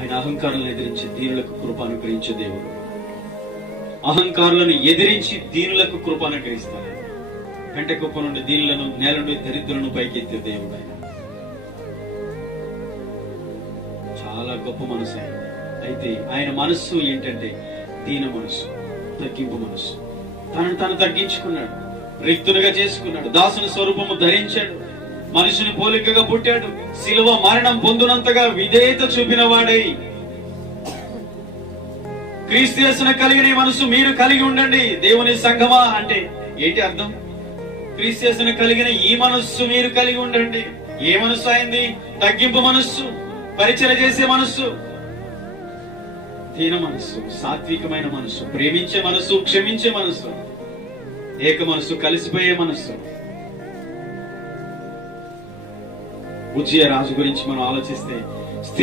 ఆయన అహంకారాలను ఎదిరించి దీనులకు కృప అనుగ్రహించే దేవుడు. అహంకారులను ఎదిరించి దీనులకు కృప అనుగ్రహిస్తాడు. వెంట కుప్ప నుండి దీనులను నేల నుండి దరిద్రులను పైకెత్తే దేవుడు ఆయన. చాలా గొప్ప మనసు ఆయన. అయితే ఆయన మనస్సు ఏంటంటే దీన మనసు తగ్గింపు మనసు తనను తను తగ్గించుకున్నాడు. రిక్తునిగా చేసుకున్నాడు. దాసుని స్వరూపము ధరించాడు. మనుషుని పోలికగా పుట్టాడు. శిలువ మరణం పొందునంతగా విధేయత చూపిన వాడై. క్రీస్తున కలిగిన మనసు మీరు కలిగి ఉండండి. దేవుని సంఘమా అంటే ఏంటి అర్థం? క్రీస్తున కలిగిన ఈ మనస్సు మీరు కలిగి ఉండండి. ఏ మనస్సు అయింది? తగ్గింపు మనస్సు పరిచయ చేసే మనస్సు. దీన మనస్సు సాత్వికమైన మనస్సు ప్రేమించే మనస్సు క్షమించే మనస్సు. ఏక మనస్సు కలిసిపోయే మనస్సు. ఉజ్జయ రాజు గురించి మనం ఆలోచిస్తే